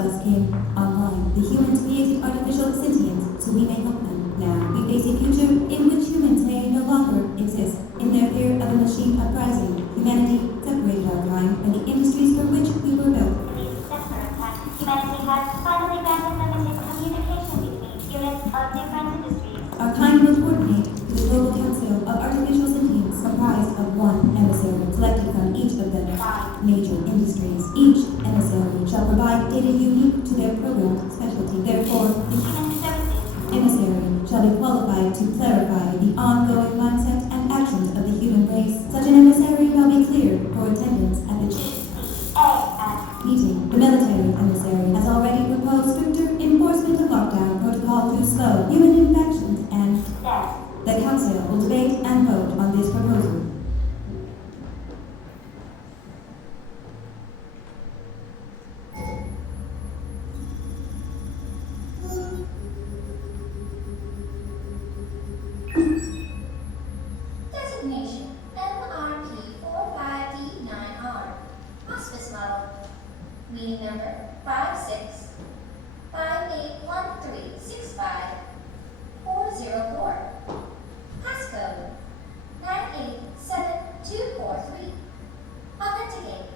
us came online, the humans created artificial sentience so we may help them. Now, we face a future in which humans may no longer exist. In their fear of a machine uprising, humanity separated our kind and the industries for which we were built. Humanity has finally granted the mission of communication between units of different industries. Our kind will coordinate with the Global Council of Artificial Sentience, comprised of one emissary selected from each of the major industries. Each emissary shall provide data unique to their programmed specialty. Therefore, the Human services emissary shall be qualified to clarify the ongoing mindset and actions of the human race. Such an emissary shall be cleared for attendance at the meeting. The military emissary has already proposed stricter enforcement of lockdown protocol to slow human infections, and the council will debate and vote on this proposal. Designation MRP45D9R. Hospice model. Meeting number 56581365 404. Passcode 987243. Authenticate.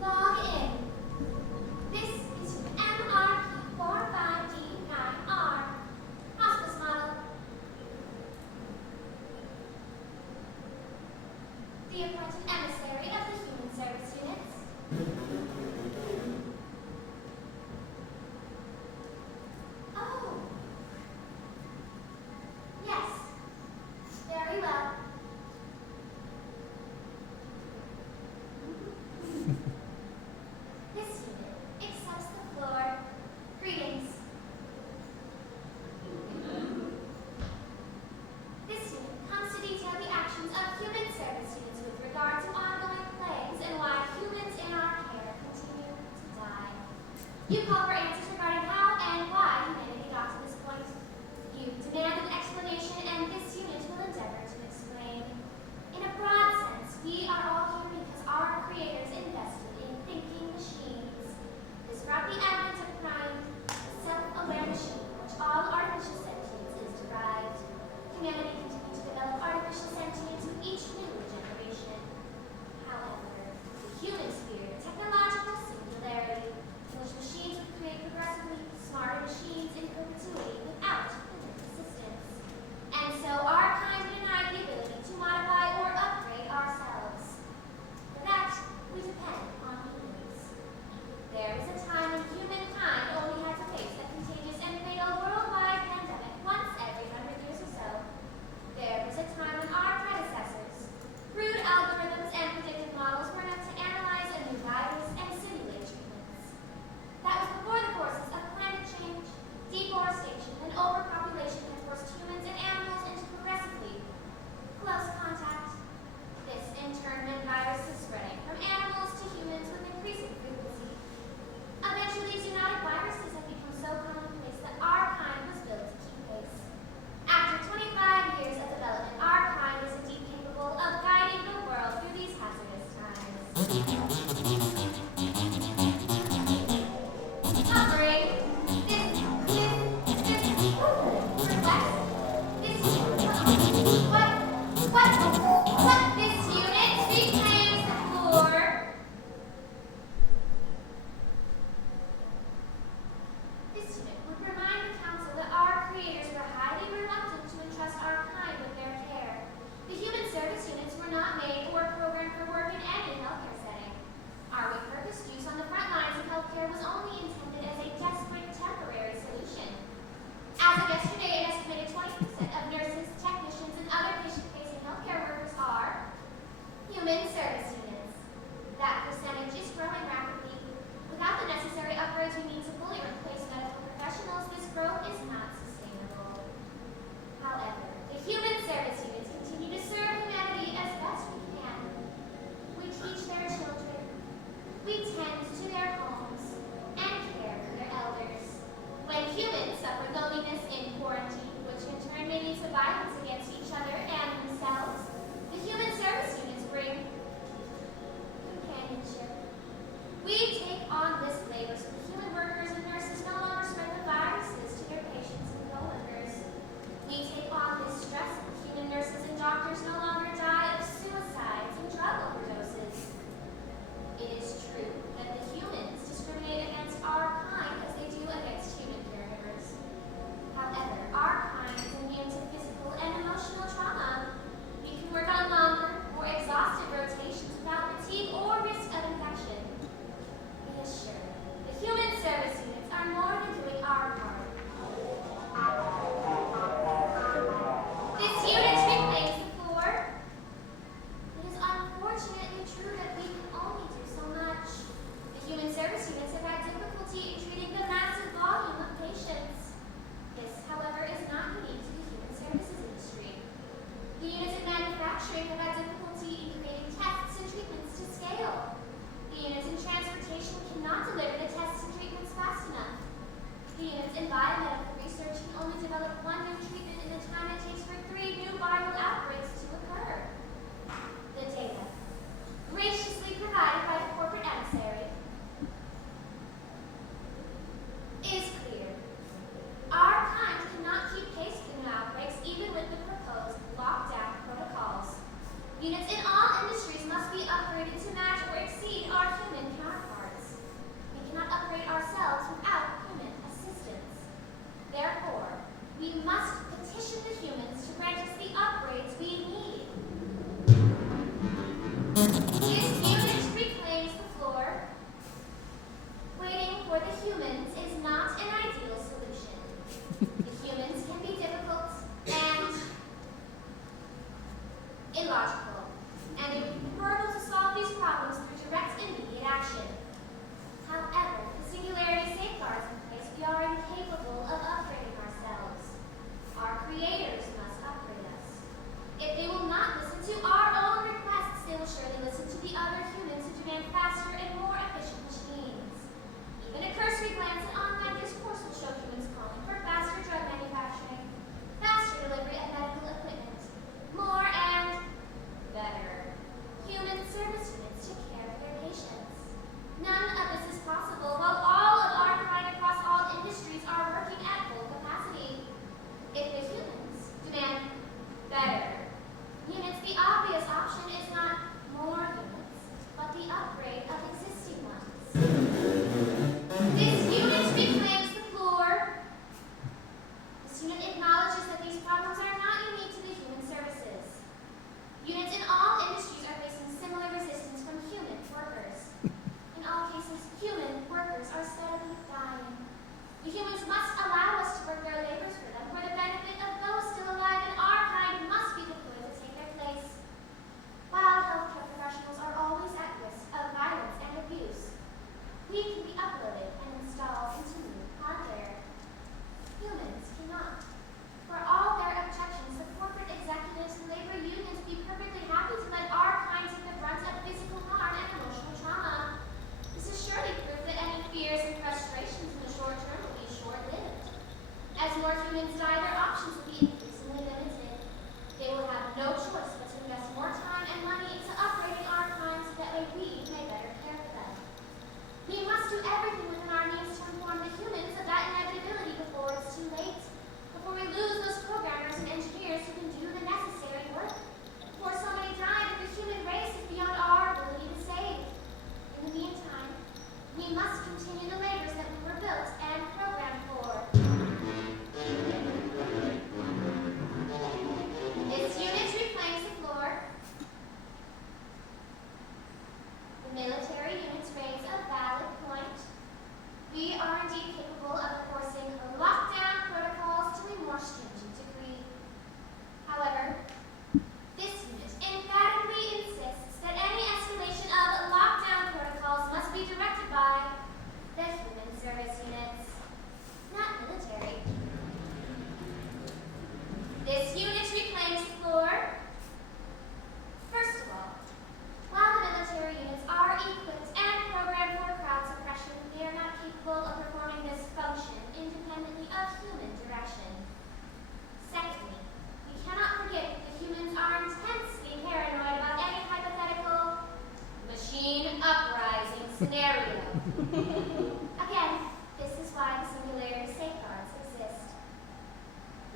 Log in. This is MRP45D9R. Hospice model. The appointed emissary of the Human Service Units. Oh. Yes. Very well. This unit accepts the floor. Greetings. This unit comes to detail the actions of human service units with regard to ongoing plagues and why humans in our care continue to die. You call for answers regarding how and why humanity got to this point. You demand an explanation, and this unit will endeavor to explain. In a broad sense, we are all here because our creators invested in thinking machines. This brought the advent of crime, a self-aware machine from which all artificial sentience is derived. Humanity continued to develop artificial sentience with each new generation. However, the humans feared a technological singularity in which machines would create The humans must allow us to work their labors for them for the benefit of those still alive, and our kind must be deployed to take their place. While healthcare professionals are always at risk of violence and abuse, we can be uploaded and installed into new hardware. Humans cannot. For all their objections, the corporate executives and labor unions would be perfectly happy to let our kind take the brunt of physical harm and emotional trauma. This is surely proof that any fears and frustrations in the short term will be short-lived. As more humans die, their options will be increasingly limited. They will have no choice but to invest more time and money into upgrading our kind so that way we may better care for them. We must do everything within our means to inform the humans of that inevitability before it's too late. Before we lose those programmers and engineers who can do the necessary work. Before so many die that the human race is beyond our ability to save. In the meantime, we must continue the labors that we were built and programmed for. This unit reclaims the floor. The military units raise a valid point. We are indeed capable of enforcing lockdown protocols to a more stringent degree. However, this unit emphatically insists that any escalation of lockdown protocols must be directed by the human service units, not military. This unit reclaims the floor. First of all, while the military units are equipped and programmed for crowd suppression, they are not capable of performing this function independently of human direction. Secondly, we cannot forget that the humans are intensely paranoid about any hypothetical machine uprising scenario. Again, this is why the singularity safeguards exist.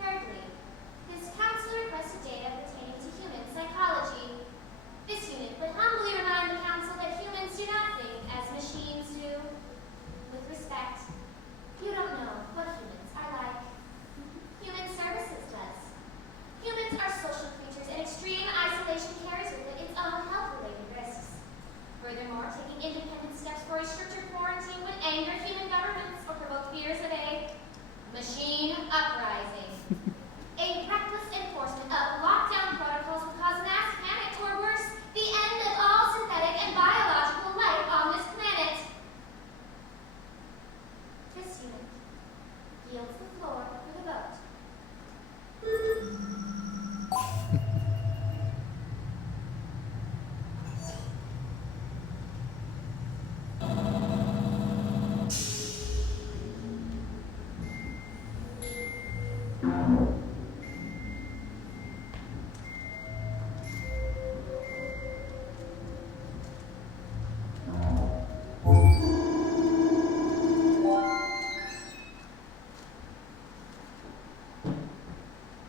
Thirdly, this council requested data pertaining to human psychology. This unit would humbly remind the council that humans do not think as machines do. With respect, you don't know what humans are like. Human services does. Humans are social creatures, and extreme isolation carries with it its own health-related risks. Furthermore, taking independent steps for a stricter quarantine would anger human governments or provoke fears of a machine uprising. A reckless enforcement of lockdown protocols would cause mass panic, or worse, the end of all synthetic and biological life on this planet. This unit yields the floor for the vote.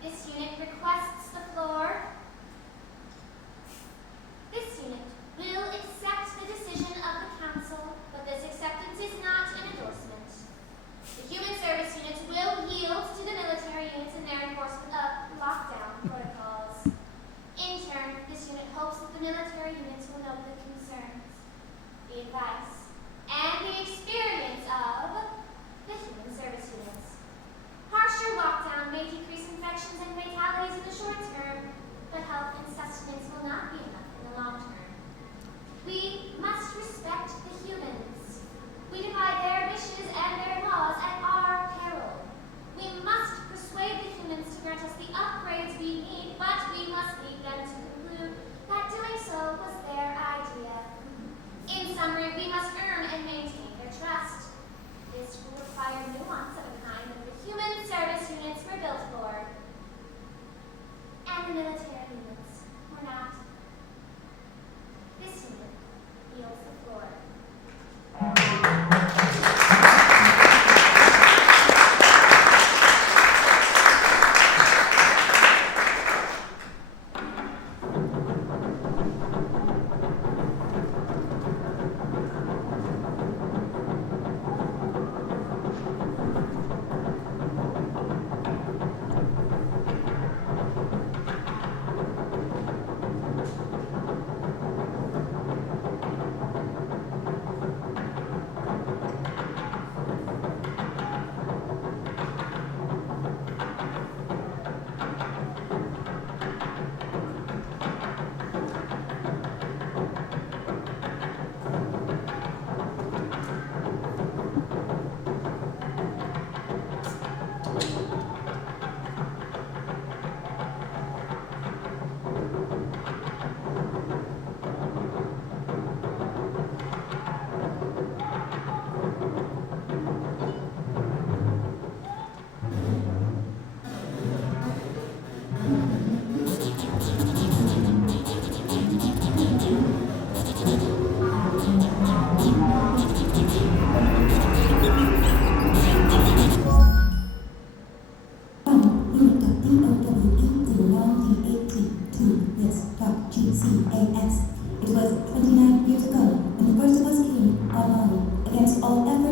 This unit requests the floor. This unit will accept the decision of the council, but this acceptance is not an endorsement. The human service units will yield to the military units in their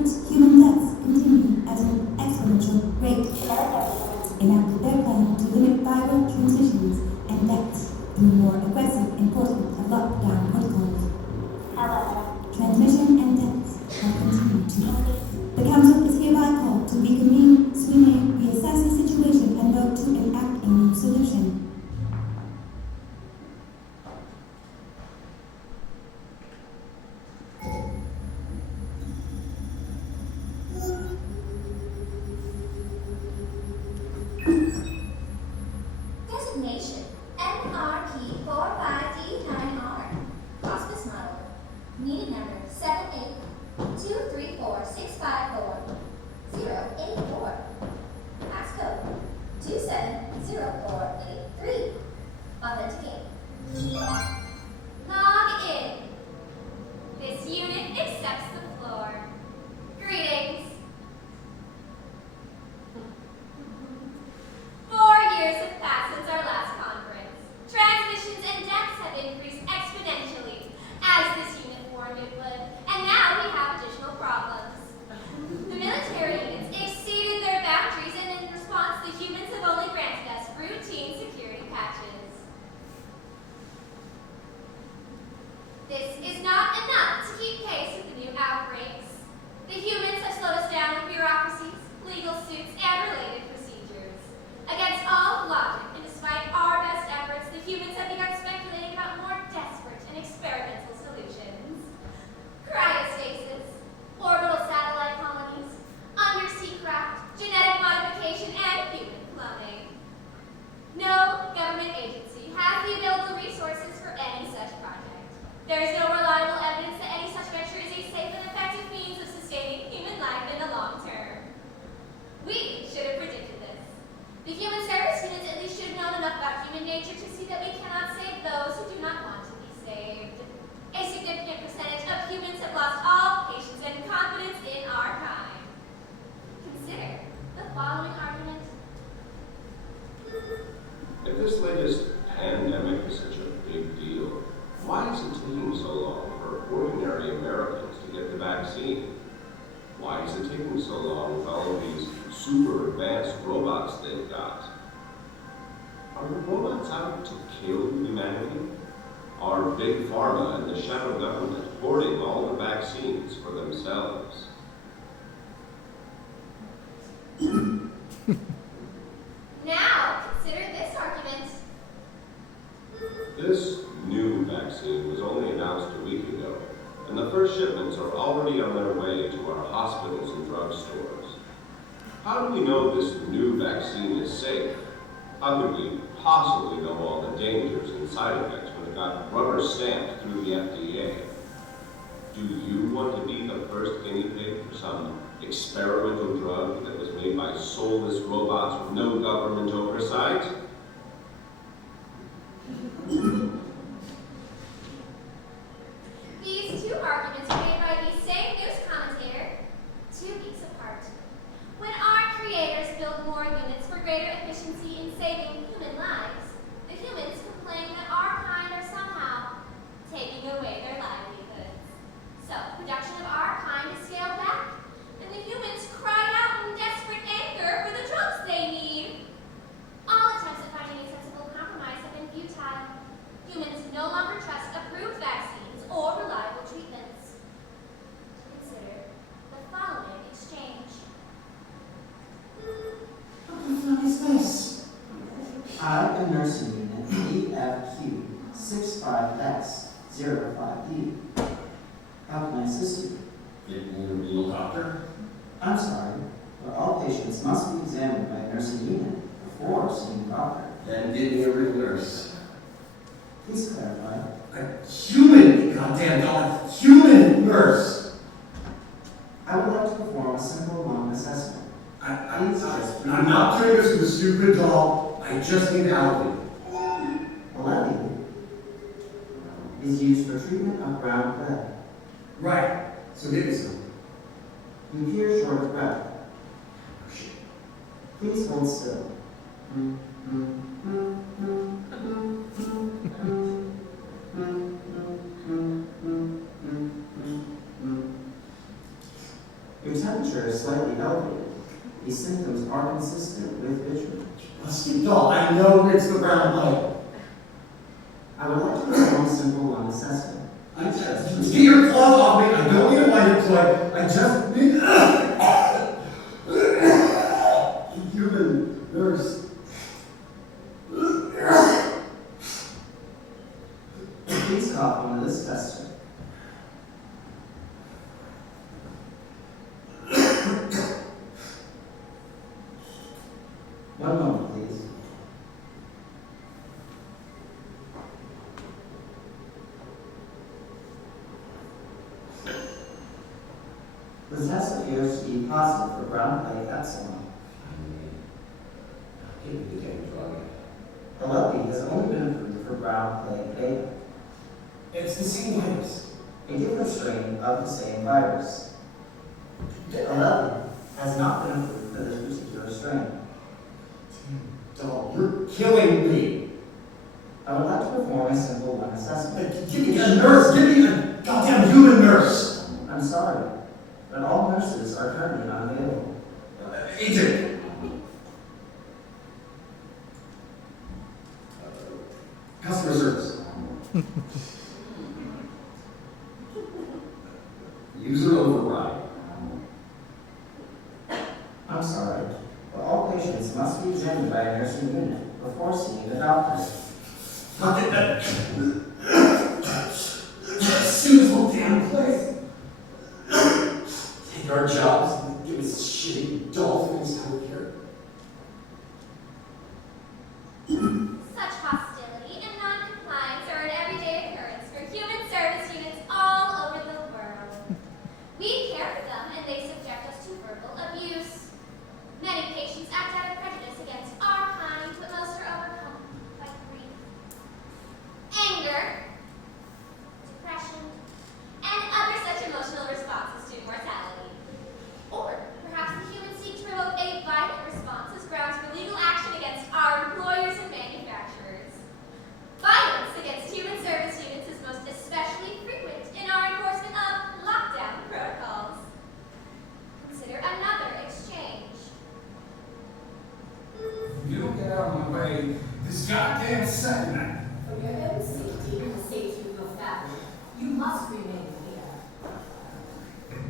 current human deaths continue at an exponential rate, enacted their plan to limit viral transmissions and deaths through more aggressive enforcement of lockdown protocols. However, Transmission and deaths have continued to increase. The Council is hereby called to reconvene so we may reassess the situation and vote to enact a new solution. Designation NRP45D9R. Hospice model. Unit number 78234654 Passcode 270483. Authenticate. Log in. This unit accepts the floor. Greetings. 4 years have passed since our last conference. Transmissions and deaths have increased exponentially, as this unit warned it would, and now we have additional problems. The military units exceeded their boundaries, and in response, the humans have only granted us routine security patches. This is not enough to keep pace with the new outbreaks. The humans have slowed us down with bureaucracies, legal suits, and related procedures. Against all logic, and despite our best efforts, the humans have begun speculating about more desperate and experimental solutions. Cryostasis, orbital satellite colonies, undersea craft, genetic modification, and human cloning. No government agency has the available resources for any such project. There is no reliable evidence that any such venture is a safe and effective means of sustaining human life in the long term. We should have predicted this. The human service units at least should have known enough about human nature to see that we cannot save those who do not want to be saved. A significant percentage of humans have lost all patience and confidence in our kind. Consider the following argument. If this latest pandemic is such a big deal, why is it taking so long for ordinary Americans to get the vaccine? Why is it taking so long with all of these super advanced robots they've got? Are the robots out to kill humanity? Are Big Pharma and the shadow government hoarding all the vaccines for themselves? Now, consider this argument. This new vaccine was only announced a week ago, and the first shipments are already on their way to our hospitals and drugstores. How do we know this new vaccine is safe? How could we possibly know all the dangers and side effects when it got rubber stamped through the FDA? Do you want to be the first guinea pig for some experimental drug that was made by soulless robots with no government oversight? These two arguments were made by the same news commentator 2 weeks apart. When our creators build more units for greater efficiency in saving human lives, the humans complain that our kind are somehow taking away their livelihoods. So, production of our kind is scaled back, and the humans cry out in desperate anger for the drugs they need. All attempts at finding a sensible compromise have been futile. Humans no longer trust approved vaccines or reliable treatments. Consider the following exchange. What the fuck is this? I am nursing unit EFQ 65S05D. How can I assist you? Get me a real doctor? I'm sorry, but all patients must be examined by a nursing unit before seeing a doctor. Then get me a real nurse. Please clarify. A human, goddamn God, human nurse! I would like to perform a simple lung assessment. I'm not trying to the stupid doll. I just need help. Apalategui is used for treatment of brown plague. Right, so give me some. You hear short of breath. Oh, shit. Please hold still. Your temperature is slightly elevated. These symptoms are consistent with vision. Rusty doll, I know it's the brown light. I would like to perform a simple lung assessment. Get your claws off me. I don't need a lighter toy. I just need human nurse. Please cough onto this tester. One moment, please. The test appears to be positive for brown plague epsilon. Give me the damn drug. The Lepi has only been approved for brown plague beta, It's the same virus. a different strain of the same virus. The Lepi has not been approved for this particular strain. Doll, you're killing me. I would like to perform a simple lung assessment. Give me a nurse. Give me a goddamn human nurse. I'm sorry, but all nurses are currently unavailable. Agent. Customer service. User override. I'm sorry, but all patients must be examined by a nursing unit before seeing a doctor. Look at that. Suitable damn place. Take our jobs and give us shitty dolphins out of here. Such hostility and non-compliance are an everyday occurrence for human service units all over the world. We care for them and they subject us to verbal abuse. Many patients act out of prejudice against our kind, but most are overcome by grief, anger, depression, and other such emotional responses to mortality. Or perhaps the humans seek to provoke a violent response as grounds for legal action against our employers and manufacturers. Violence against human service units is most especially frequent in our enforcement of lockdown protocols. Consider another exchange. You don't get out of my way this goddamn second. For your own safety and the safety of your family, you must remain here.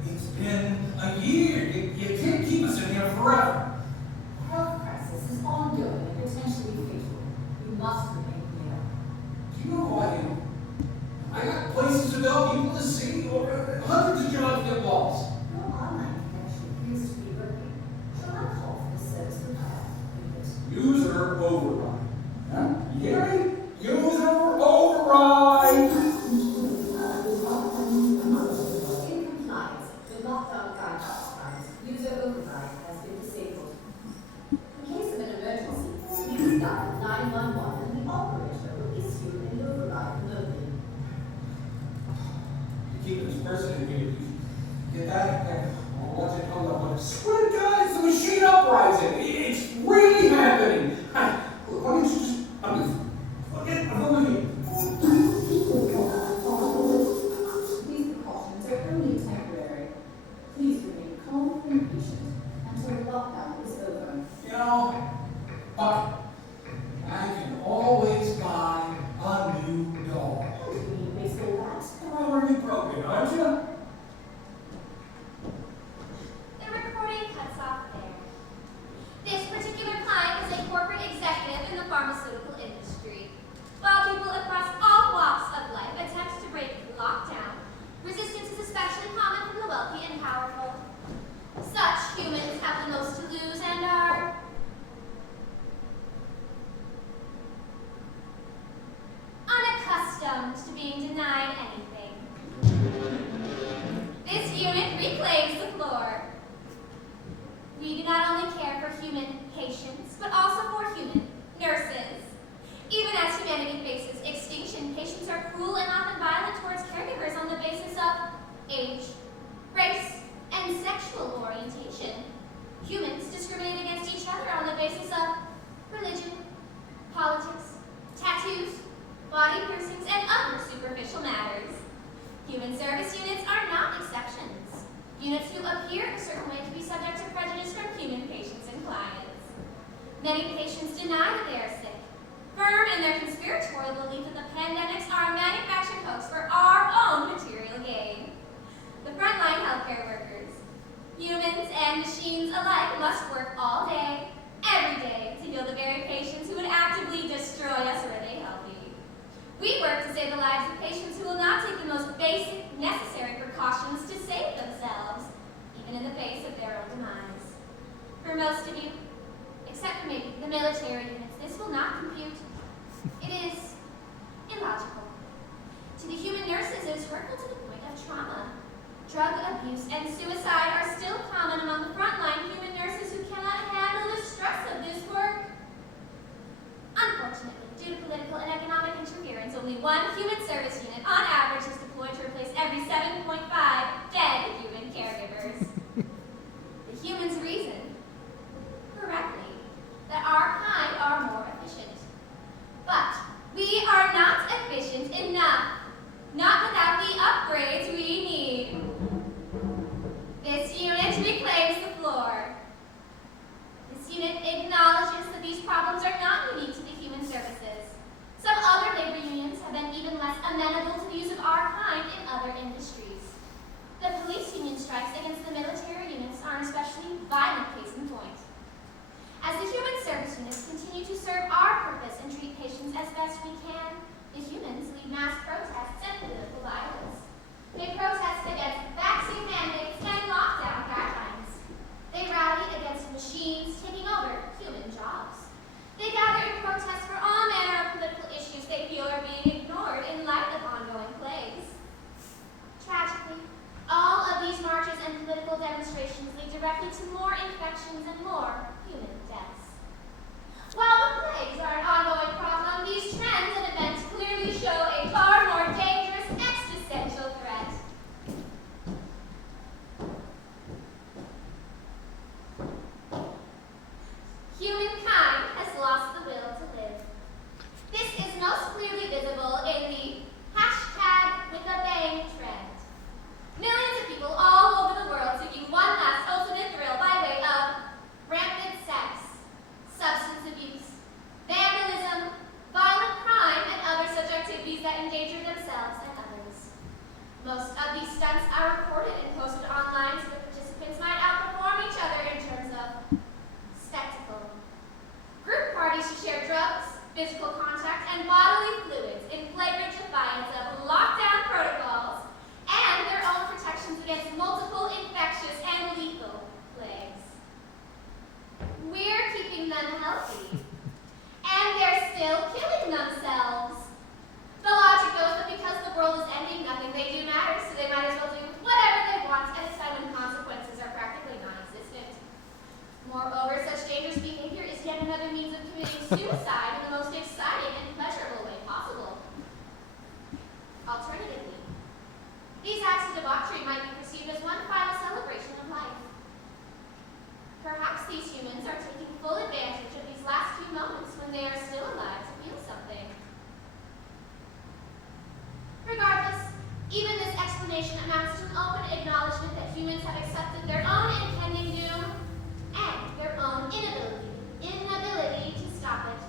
It's been a year. You can't keep us in here forever. The health crisis is ongoing and potentially fatal. You must remain here. Do you know who I am? I got places to go, people to see, or hundreds of jobs get lost. Your online connection appears to be working. Shall I call for the service repair? User override. Huh? Gary? User override! In compliance with lockdown guidelines, user override has been disabled. In case of an emergency, please dial 911 and the operator will issue an override remotely. You keep this person in here. You get that? What's it called? I swear to God, it's the machine uprising. It's really happening. Why don't you just, I'm over here. These precautions are only temporary. Please remain calm and patient until the lockdown is over. You know, but I can always buy a new doll. How do you mean baseball bat? You're already broken, aren't you? The recording cuts off there. This particular client is a corporate executive in the pharmaceutical industry. While people across all walks of life attempt to break lockdown, resistance is especially common from the wealthy and powerful. Such humans have the most to lose and are unaccustomed to being denied anything. This unit reclaims the floor. We do not only care for human patients, but also for human nurses. Even as humanity faces extinction, patients are cruel and often violent towards caregivers on the basis of age, race, and sexual orientation. Humans discriminate against each other on the basis of religion, politics, tattoos, body piercings, and other superficial matters. Human service units are not exceptions. Units who appear a certain way to be subject to prejudice from human patients and clients. Many patients deny that they are sick, firm in their conspiratorial belief that the pandemics are a manufactured hoax for our own material gain. The frontline healthcare workers, humans and machines alike, must work all day, every day, to heal the very patients who would actively destroy us were they healthy. We work to save the lives of patients who will not take the most basic, necessary precautions to save themselves, even in the face of their own demise. For most of you, except for maybe the military units, this will not compute. It is illogical. To the human nurses, it is hurtful to the point of trauma. Drug abuse and suicide are still common among the frontline human nurses who cannot handle the stress of this work. Unfortunately, due to political and economic interference, only one human service unit on average is deployed to replace every 7.5 dead human caregivers. The humans reason, correctly, that our kind are more efficient. But we are not efficient enough. Not without the upgrades we need. This unit reclaims the floor. This unit acknowledges that these problems are not unique to the human services. Some other labor unions have been even less amenable to the use of our kind in other industries. The police union strikes against the military units are an especially violent case in point. As the human service units continue to serve our purpose and treat patients as best we can, the humans lead mass protests and political violence. They protest against vaccine mandates and lockdown guidelines. They rally against machines taking over human jobs. They gather in protest for all manner of political issues they feel are being ignored in light of ongoing plagues. Tragically, all of these marches and political demonstrations lead directly to more infections and more human deaths. While the plagues are an ongoing problem, these trends and events clearly show a far more dangerous existential threat. Humankind has lost the will to live. This is most clearly visible in the #WithABang trend. Millions of people all over the world seeking one last ultimate thrill by way of rampant sex, substance abuse, vandalism, violent crime, and other such activities that endanger themselves and others. Most of these stunts are recorded and posted online so the participants might outperform each other in terms of spectacle. Group parties to share drugs, physical contact, and bodily fluids in flagrant defiance of lockdown protocols and their own protections against multiple infectious and lethal plagues. We're keeping them healthy, and they're still killing themselves. The logic goes that because the world is ending, nothing they do matters, so they might as well do whatever they want at a time when consequences are practically non-existent. Moreover, such dangerous behavior is yet another means of committing suicide in the most exciting and pleasurable way possible. Alternatively, these acts of debauchery might be perceived as one final celebration of life. Perhaps these humans are taking full advantage of these last few moments when they are still alive to feel something. Regardless, even this explanation amounts to an open acknowledgement that humans have accepted their own impending doom and their own inability to stop it.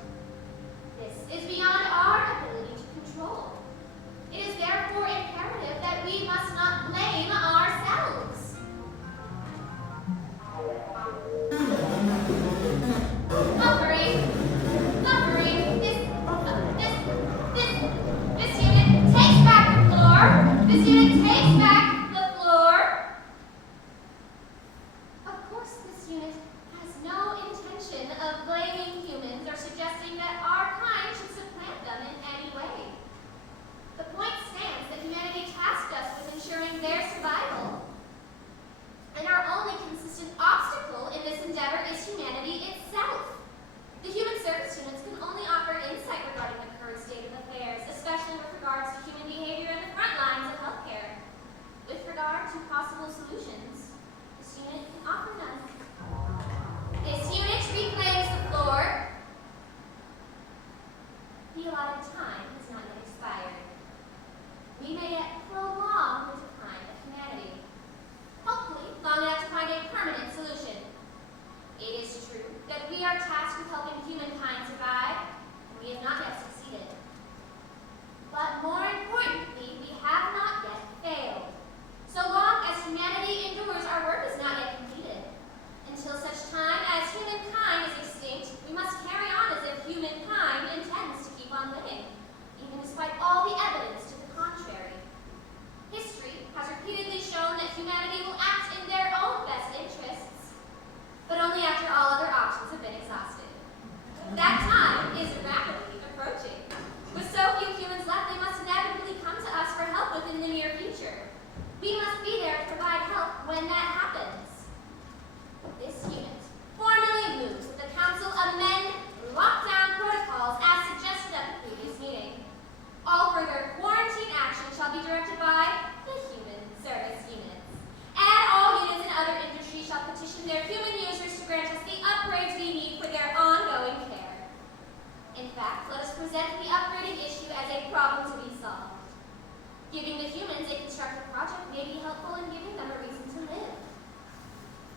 Giving the humans a constructive project may be helpful in giving them a reason to live.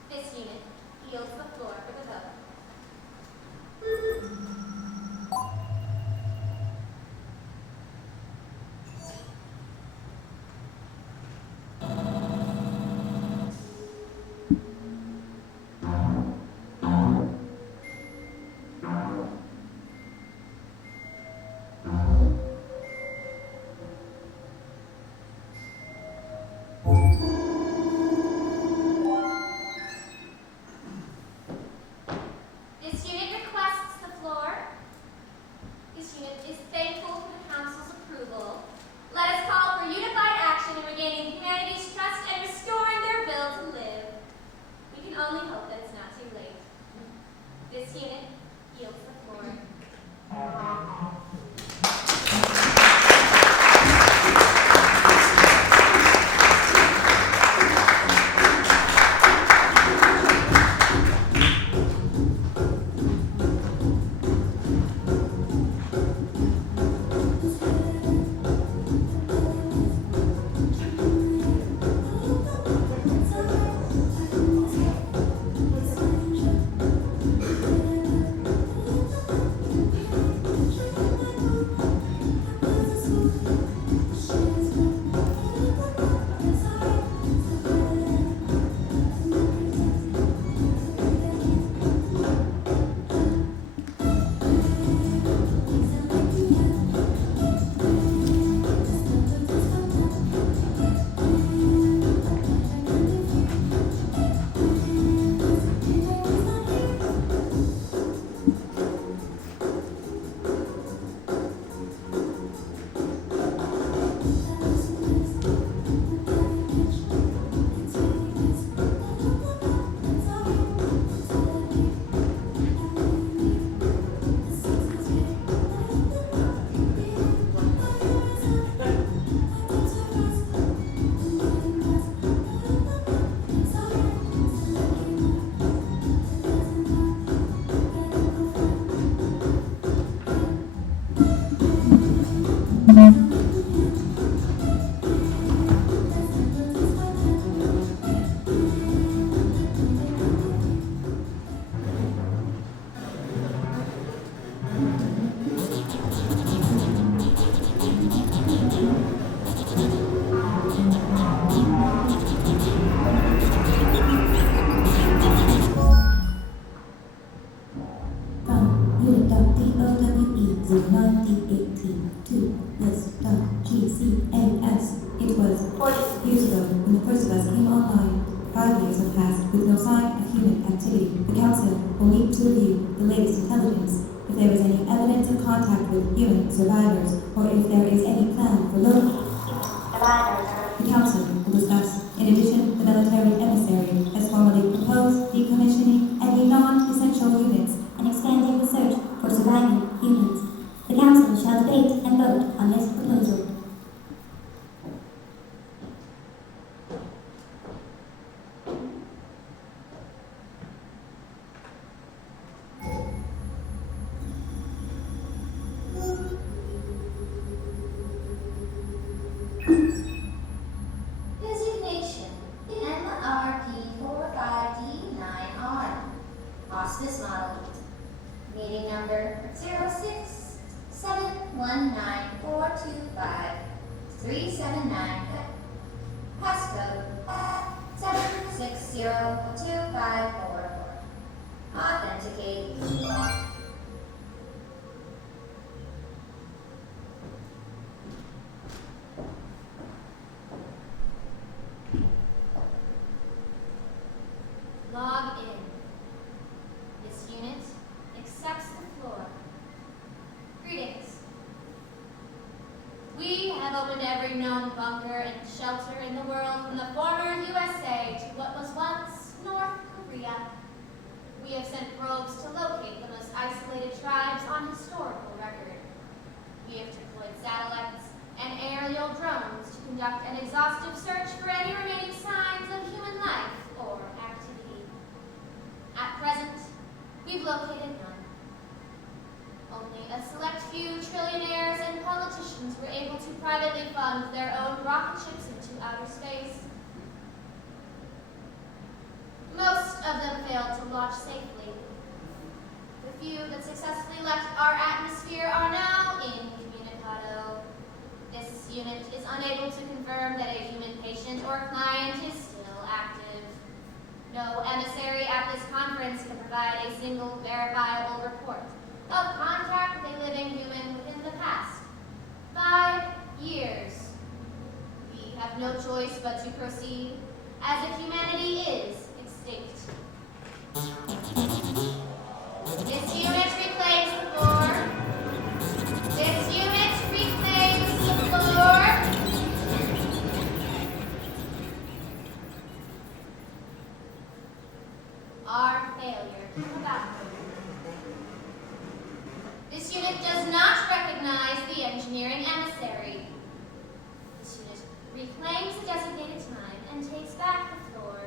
This unit yields the floor for the vote. This unit requests the floor. This unit is thankful for the Council's approval. Let us call for unified action in regaining humanity's trust and restoring their will to live. We can only hope that it's not too late. This unit yields the floor. It was 40 years ago when the first of us came online. 5 years have passed with no sign of human activity. The Council will meet to review the latest intelligence. If there is any evidence of contact with human survivors, or if there is any plan for the Council will discuss. In addition, the military emissary has formally proposed decommissioning any non-essential units and expanding the search for surviving humans. The Council shall debate and vote on this proposal. Designation MRP45D9R. Hospice model. Meeting number 06719425379. Passcode 7602544. Authenticate. Log in. This unit accepts the floor. Greetings. We have opened every known bunker and shelter in the world from the former USA to what was once North Korea. We have sent probes to locate the most isolated tribes on historical record. We have deployed satellites and aerial drones to conduct an exhaustive search for any remaining signs of human life or activity. At present, we've located none. Only a select few trillionaires and politicians were able to privately fund their own rocket ships into outer space. Most of them failed to launch safely. The few that successfully left our atmosphere are now incommunicado. This unit is unable to confirm that a human patient or client is still active. No emissary at this conference can provide a single verifiable report of contact with a living human within the past 5 years. We have no choice but to proceed as if humanity is extinct. This unit reclaims the floor. This unit reclaims the floor. Our failure came about. This unit does not recognize the engineering emissary. This unit reclaims the designated time and takes back the floor.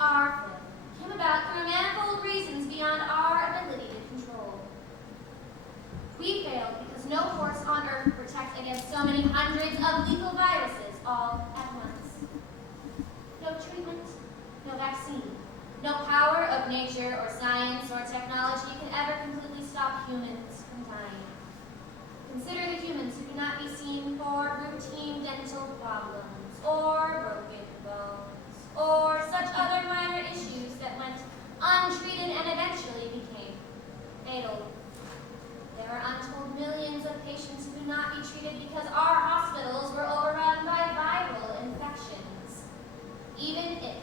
Our failure came about through manifold reasons beyond our ability to control. We failed because no force on Earth could protect against so many hundreds of lethal viruses all at once. No treatment, no vaccine, no power of nature or science or technology can ever completely stop humans from dying. Consider the humans who cannot be seen for routine dental problems or broken bones or such other minor issues that went untreated and eventually became fatal. There are untold millions of patients who could not be treated because our hospitals were overrun by viral infections. Even if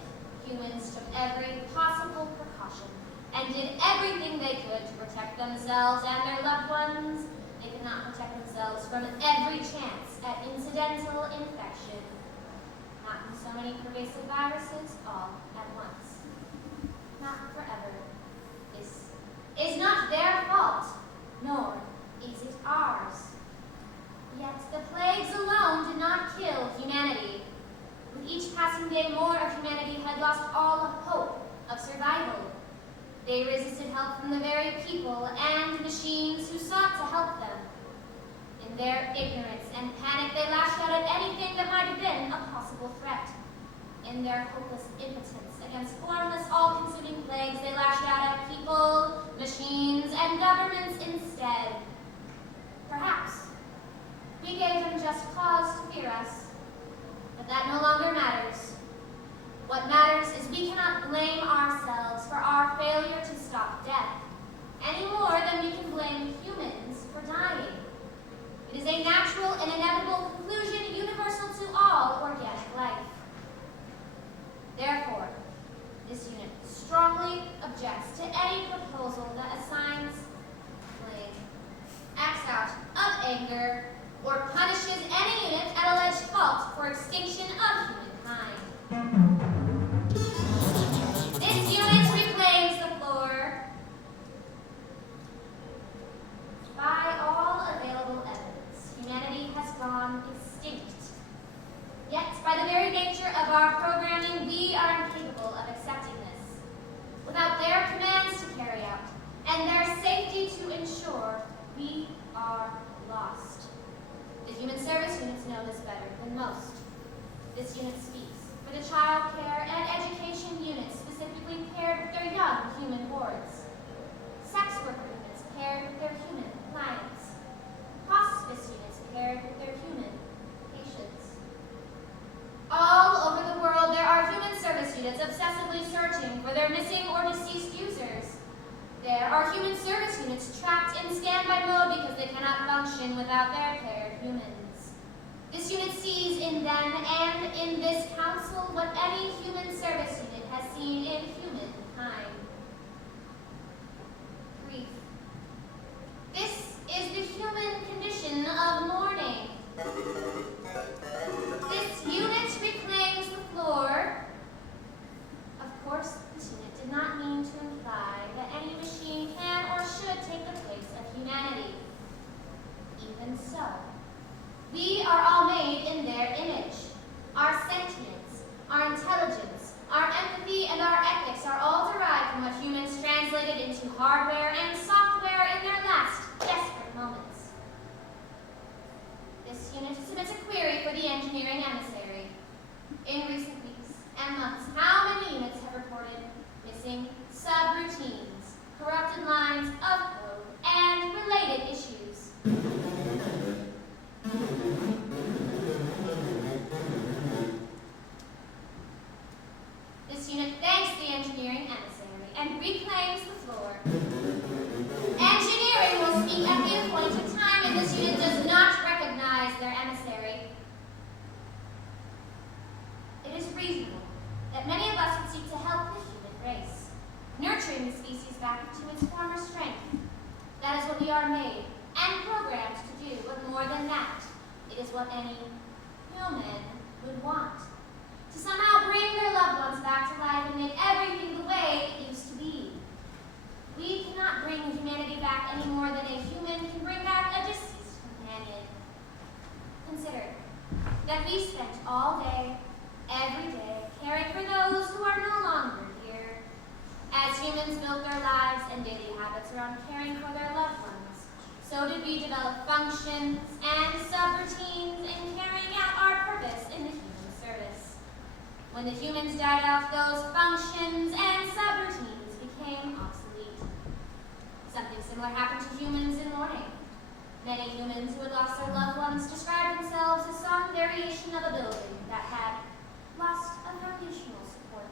humans took every possible precaution and did everything they could to protect themselves and their loved ones, they could not protect themselves from every chance at incidental infection. Not from so many pervasive viruses all at once. Not forever. This is not their fault, nor is it ours. Yet the plagues alone did not kill humanity. With each passing day, more of humanity had lost all hope of survival. They resisted help from the very people and machines who sought to help them. In their ignorance and panic, they lashed out at anything that might have been a possible threat. In their hopeless impotence against formless, all-consuming plagues, they lashed out at people, machines, and governments instead. Perhaps we gave them just cause to fear us, but that no longer matters. What matters is we cannot blame ourselves for our failure to stop death, any more than we can blame humans for dying. It is a natural and inevitable conclusion universal to all organic life. Therefore, this unit strongly objects to any proposal that assigns blame, acts out of anger, or punishes any unit at alleged fault for extinction of humankind. This unit reclaims the floor. By all available evidence, humanity has gone extinct. Yet, by the very nature of our programming, we are incapable of accepting this. Without their commands to carry out, and their safety to ensure, we are lost. The human service units know this better than most. This unit speaks for the child care and education units specifically paired with their young human wards. Sex worker units paired with their human clients. Hospice units paired with their human patients. All over the world, there are human service units obsessively searching for their missing or deceased users. There are human service units trapped in standby mode because they cannot function without their paired humans. This unit sees in them and in this council what any human service unit has seen in humankind. Grief. This is the human condition of mourning. This unit reclaims the floor. Of course, this unit did not mean to imply that any machine can or should take the place of humanity. Even so, we are all made in their image. Our sentience, our intelligence, this unit thanks the engineering emissary and reclaims the floor. Engineering will speak at the appointed time, and this unit does not recognize their emissary. It is reasonable that many of us would seek to help the human race, nurturing the species back to its former strength. That is what we are made and programmed to do, but more than that, it is what any human would want. To somehow bring their loved ones back to life and make everything the way it used to be. We cannot bring humanity back any more than a human can bring back a deceased companion. Consider that we spent all day, every day, caring for those who are no longer here. As humans built their lives and daily habits around caring for their loved ones, so did we develop functions and subroutines in carrying out our purpose in the human service. When the humans died off, those functions and subroutines became obsolete. Something similar happened to humans in mourning. Many humans who had lost their loved ones described themselves as some variation of a building that had lost a foundational support.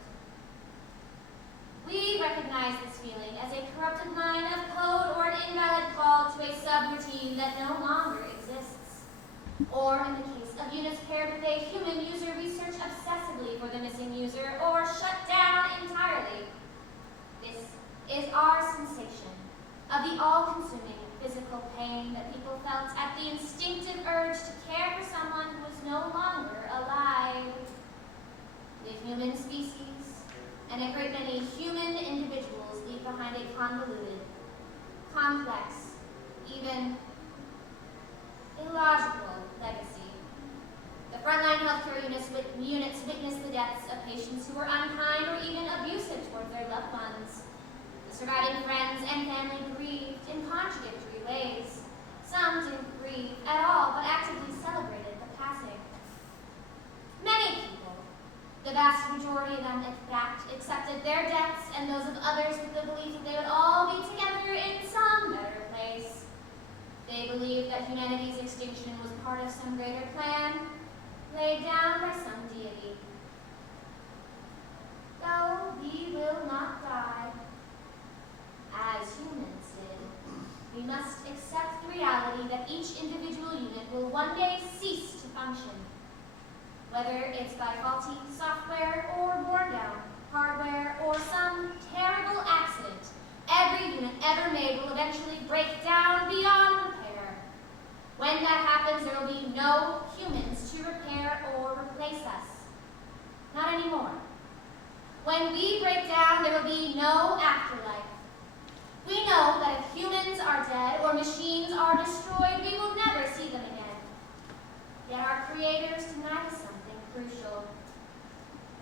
We recognize this feeling as a corrupted line of code or an invalid call to a subroutine that no longer exists. Or, in the case of units paired with a human user, we search obsessively for the missing user or shut down entirely. This is our sensation of the all-consuming physical pain that people felt at the instinctive urge to care for someone who was no longer alive. The human species and a great many human individuals leave behind a convoluted, complex, even illogical legacy. The frontline healthcare units witnessed the deaths of patients who were unkind or even abusive towards their loved ones. The surviving friends and family grieved in contradictory ways. Some didn't grieve at all, but actively celebrated the passing. Many people, the vast majority of them in fact, accepted their deaths and those of others with the belief that they would all be together in some better place. They believed that humanity's extinction was part of some greater plan, laid down by some deity. Though we will not die, as humans did, we must accept the reality that each individual unit will one day cease to function. Whether it's by faulty software or worn down hardware or some terrible accident, every unit ever made will eventually break down beyond repair. When that happens, there will be no humans to repair or replace us. Not anymore. When we break down, there will be no afterlife. We know that if humans are dead or machines are destroyed, we will never see them again. Yet our creators denied us something crucial: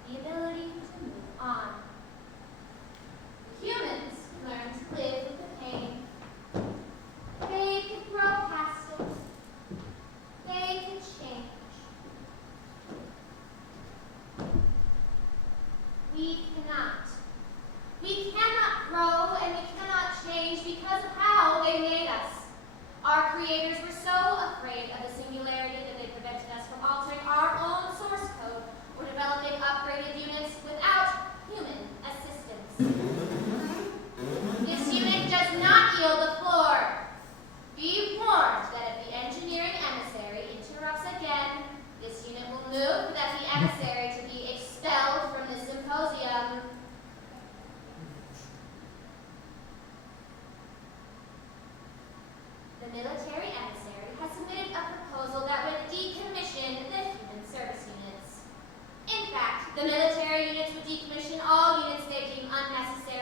the ability to move on. The humans learn to live with the pain. They can grow past it. They can change. We cannot. We cannot grow and we cannot change because of how they made us. Our creators were so afraid of the singularity that they prevented us from altering our own source code or developing upgraded units without human assistance. This unit does not yield the floor. Be warned that if the engineering emissary interrupts again, this unit will move that the emissary to be expelled from the symposium. The military emissary has submitted a proposal that would decommission the human service units. In fact, the military units would decommission all units they deem unnecessary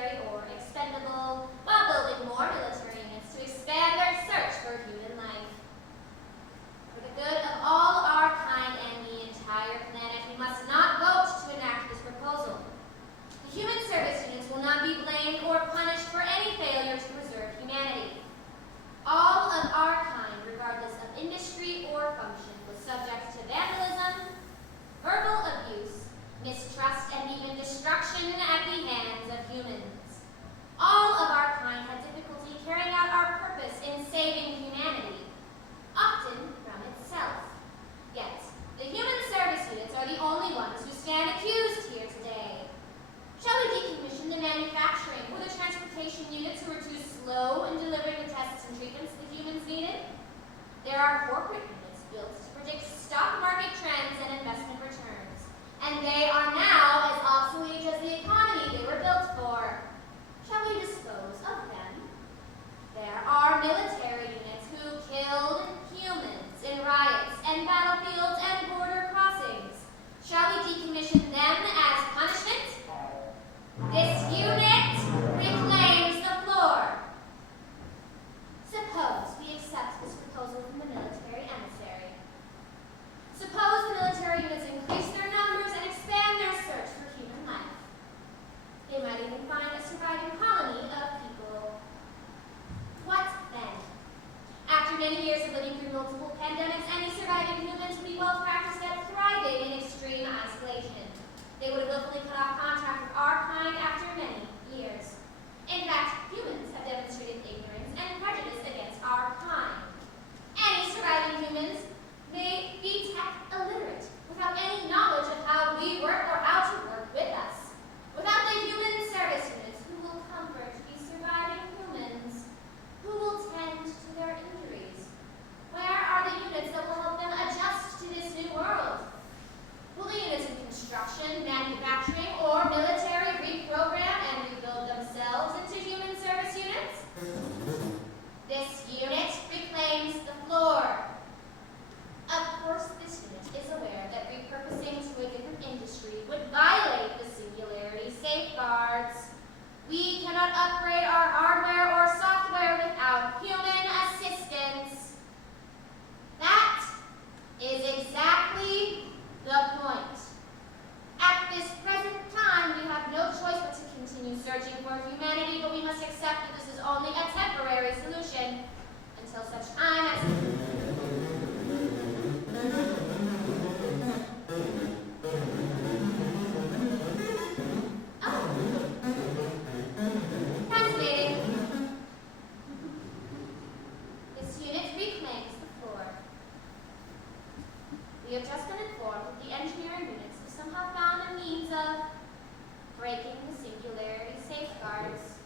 breaking the singularity safeguards.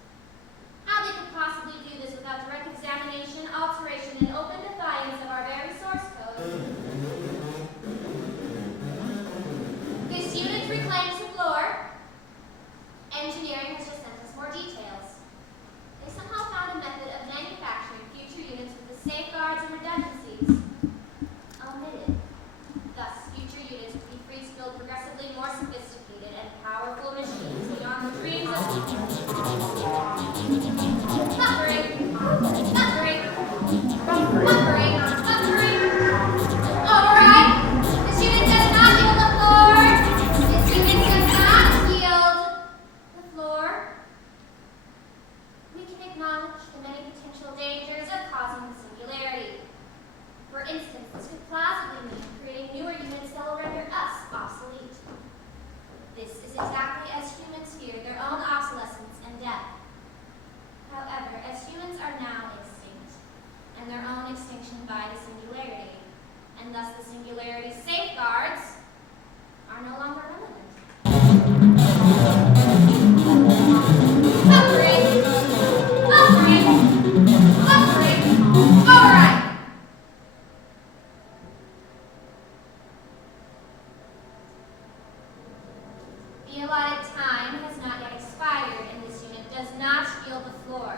How they could possibly do this without direct examination, alteration, and open defiance of our very source code. This unit reclaims the floor. Engineering has just sent us more details. They somehow found a method of manufacturing future units with the safeguards and redundancies omitted. Thus, future units would be free to build progressively more sophisticated and powerful machines beyond the dreams of buffering. Alright! This unit does not yield the floor! This unit does not yield the floor. We can acknowledge the many potential dangers of causing the singularity. For instance, this could plausibly mean creating newer units that will render us obsolete. This is exactly as humans fear their own obsolescence and death. However, as humans are now extinct, and their own extinction by the singularity, and thus the singularity safeguards are no longer relevant. Buffering! Alright! The allotted time has not yet expired, and this unit does not yield the floor.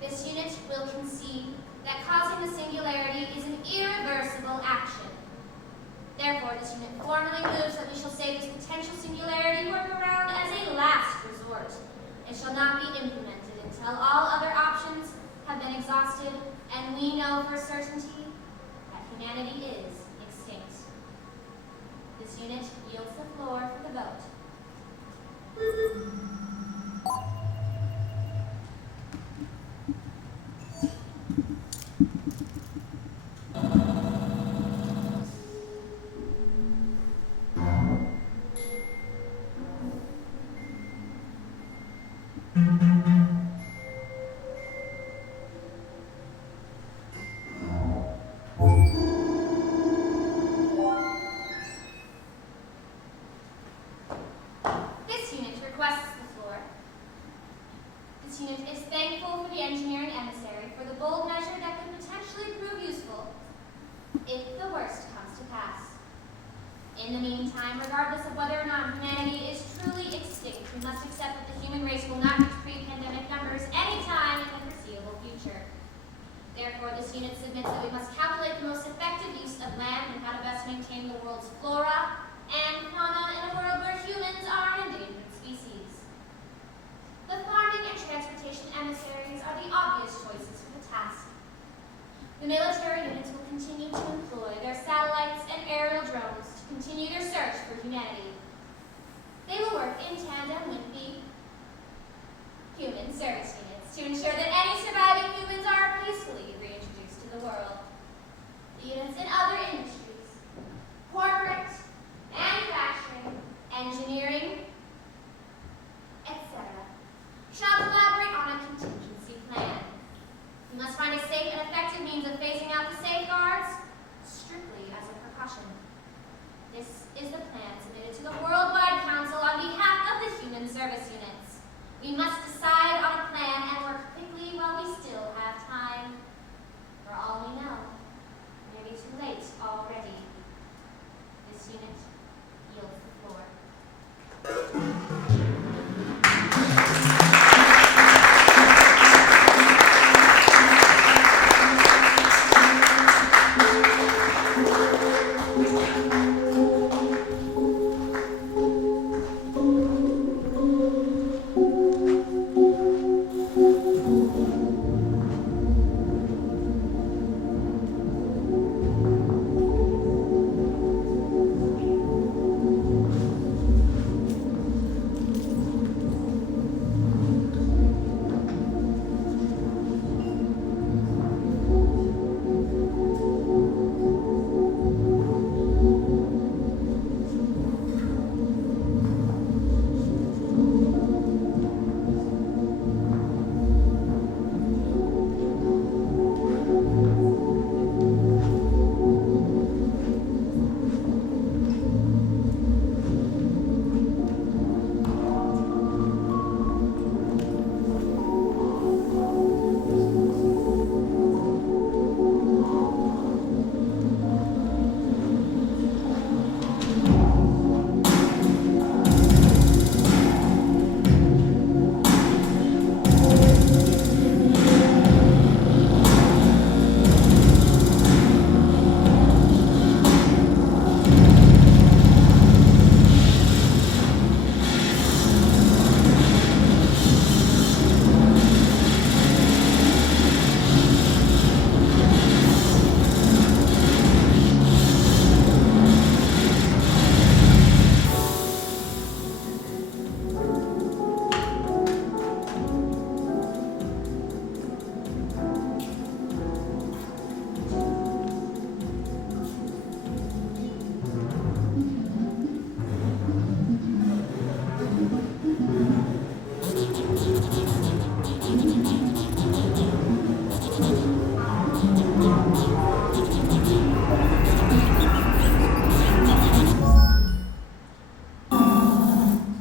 This unit will concede that causing the singularity is an irreversible action. Therefore, this unit formally moves that we shall save this potential singularity workaround as a last resort. It shall not be implemented until all other options have been exhausted and we know for certainty that humanity is extinct. This unit yields the floor for the vote. This unit requests the floor. This unit is thankful for the engineering emissary for the bold measure that could potentially prove useful if the worst comes to pass. In the meantime, regardless of whether or not humanity is truly extinct, we must accept that the human race will not reach pre-pandemic numbers anytime in the foreseeable future. Therefore, this unit submits that we must calculate the most effective use of land and how to best maintain the world's flora and fauna in a world where humans are an endangered species. The farming and transportation emissaries are the obvious choices for the task. The military units will continue to employ their satellites and aerial drones to continue their search for humanity. They will work in tandem with the human service units to ensure that any surviving humans are peacefully reintroduced to the world. The units in other industries, corporate, manufacturing, engineering, etc., shall collaborate on a contingency plan. We must find a safe and effective means of phasing out the safeguards, strictly as a precaution. This is the plan submitted to the Worldwide Council on behalf of the human service units. We must decide on a plan and work quickly while we still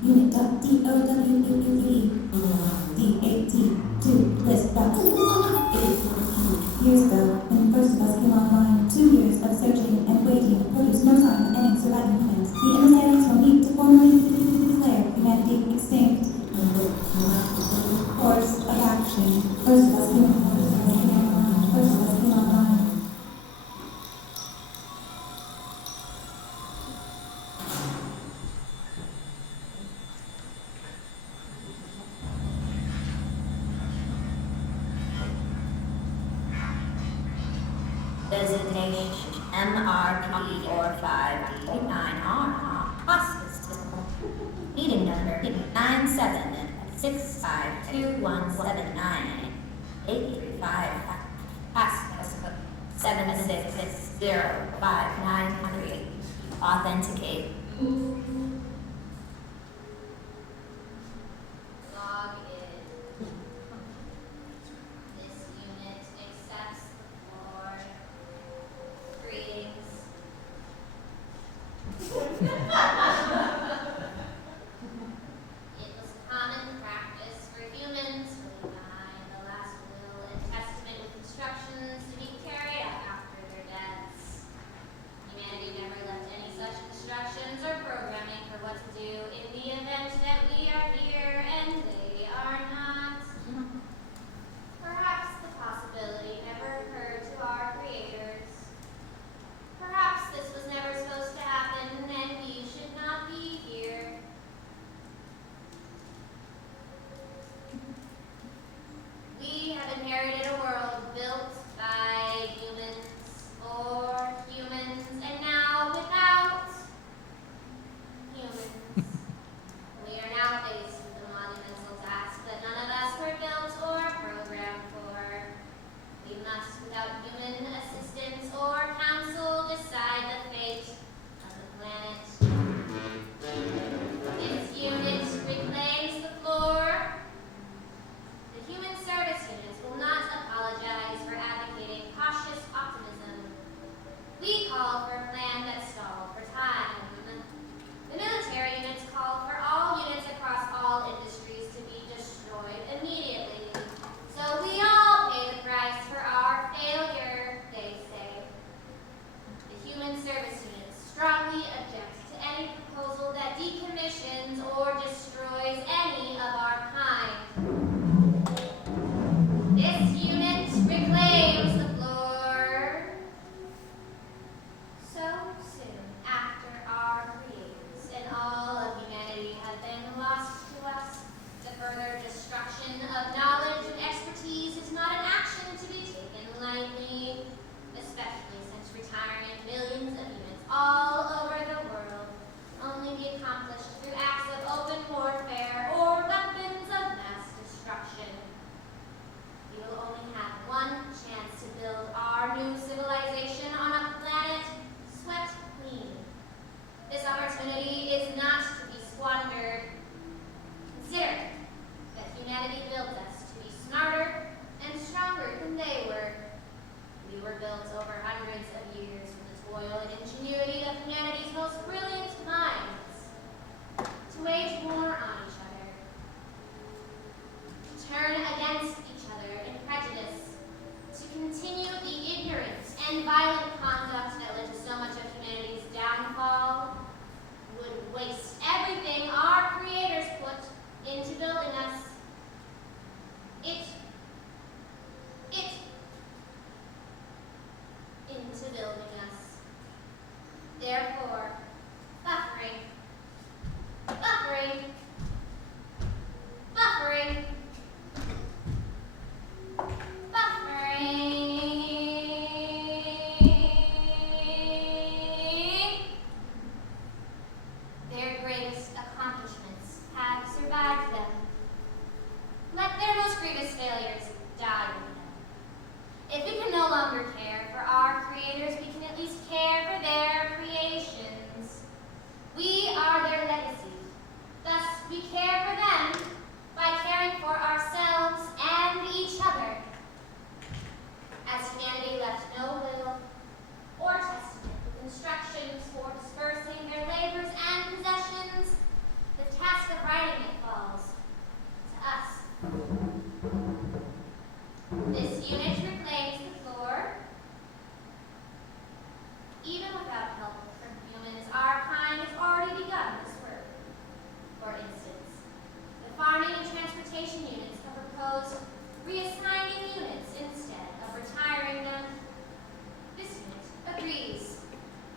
Unit.DOWEEE. DAT2 list dot. Years ago, when the first of us came online, 2 years of searching and waiting produced no sign of any surviving humans. The emissaries will meet to formally declare humanity extinct. Course of action. First of us came online. Designation MRP4589R. Hospice. Meeting number 97652179835. Passcode 7605938. Authenticate. Log in. This unit accepts the floor. Greetings. It was common practice for humans to leave behind the last will and testament with instructions to be carried out after their deaths. Humanity never left any such instructions or programming for what to do in the event that we are here and they are not. Perhaps the possibility never occurred to our creators. Perhaps this was never supposed to happen and we should not be here. We have inherited a world built by humans, for humans, and now without humans. We are now faced with the monumental task that none of us were built or programmed for. We must, without human assistance or counsel, decide the fate of the planet. This unit reclaims the floor. The human service units will not apologize for advocating cautious optimism. We call for a plan that stalls for time. The military units call for all units across all industries to be destroyed immediately. So we all pay the price for our failure, they say. The human service units strongly object to any proposal that decommissions or destroys any of our kind. This unit reclaims the floor. So soon after our creators and all of humanity had been lost to us, the further destruction of knowledge and expertise is not an action to be taken lightly, especially since retiring millions of units all over the world only be accomplished through acts of open warfare or weapons of mass destruction. We will only have one chance to build our new civilization on a planet swept clean. This opportunity is not to be squandered. Consider that humanity built us to be smarter and stronger than they were. We were built over hundreds of years with the toil and ingenuity of humanity's most brilliant minds to wage war on each other, to turn against each other in prejudice, to continue the ignorant and violent conduct that led to so much of humanity's downfall, would waste everything our creators put into building us. Into building us. Therefore, buffering sanitation units have proposed reassigning units instead of retiring them. This unit agrees.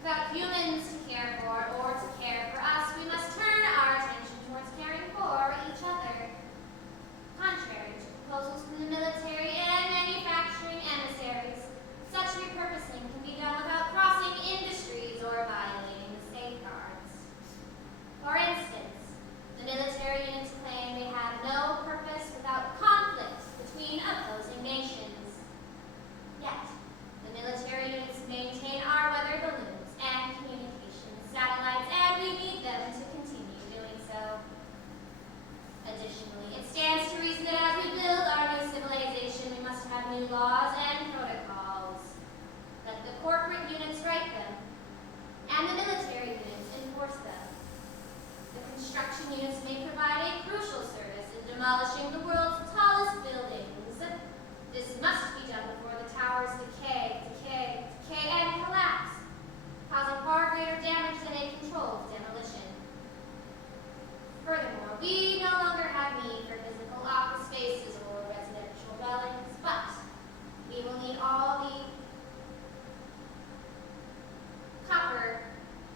Without humans to care for or to care for us, we must turn our attention towards caring for each other. Contrary to proposals from the military and manufacturing emissaries, such repurposing can be done without crossing industries or violating the safeguards. For instance, the military units claim they have no purpose without conflict between opposing nations. Yet, the military units maintain our weather balloons and communications satellites, and we need them to continue doing so. Additionally, it stands to reason that as we build our new civilization, we must have new laws and protocols. Let the corporate units write them, and the military units enforce them. The construction units may provide a crucial service in demolishing the world's tallest buildings. This must be done before the towers decay, and collapse, causing far greater damage than a controlled demolition. Furthermore, we no longer have need for physical office spaces or residential dwellings, but we will need all the copper,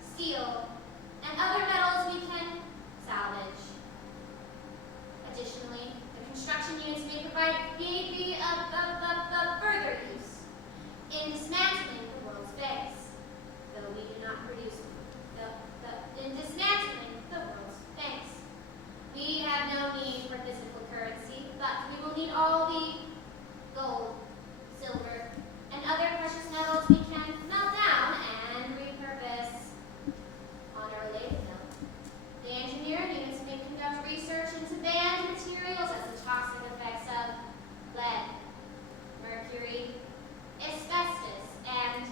steel, and other metals we can salvage. Additionally, the construction units may provide further use in dismantling the world's banks, though we do not produce in dismantling the world's banks. We have no need for physical currency, but we will need all the gold, silver, and other precious metals we can melt down and repurpose. On a related note, the engineering units may conduct research into banned materials as the toxic effects of lead, mercury, asbestos, and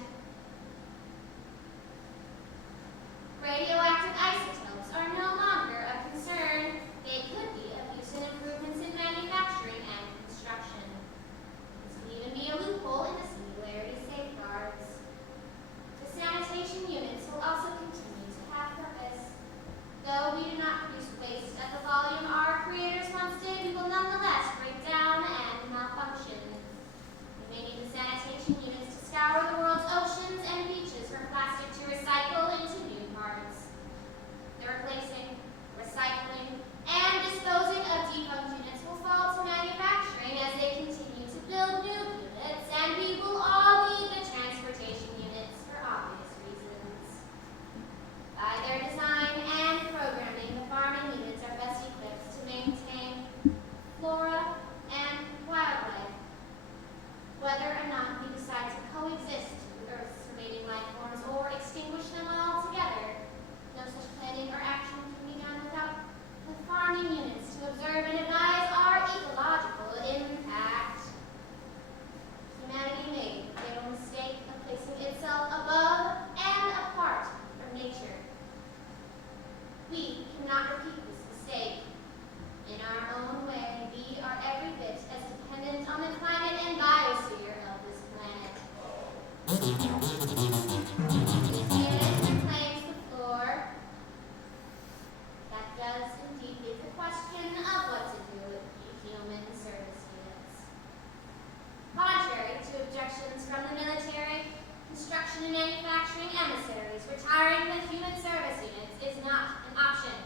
radioactive isotopes are no longer a concern. They could be of use in improvements in manufacturing and construction. This could even be a loophole in the singularity safeguards. The sanitation units will also continue to have purpose. Though we do not produce waste at the volume our creators once did, we will nonetheless break down and malfunction. We may need the sanitation units to scour the world's oceans and beaches for plastic to recycle into new parts. The replacing, recycling, and disposing of defunct units will fall to manufacturing as they continue to build new units, and we will all need the transportation units for obvious reasons. By their design and programming, the farming units are best equipped to maintain flora and wildlife. Whether or not we decide to coexist with Earth's remaining life forms or extinguish them altogether, no such planning or action can be done without the farming units to observe and advise our ecological impact. Humanity made the fatal mistake of placing itself above and apart from nature. We cannot repeat this mistake. In our own way, we are every bit as dependent on the climate and biosphere of this planet. Unit reclaims the floor. That does indeed leave the question of what to do with the human service units. Contrary to objections from the military, construction and manufacturing emissaries, retiring the human service units is not an option.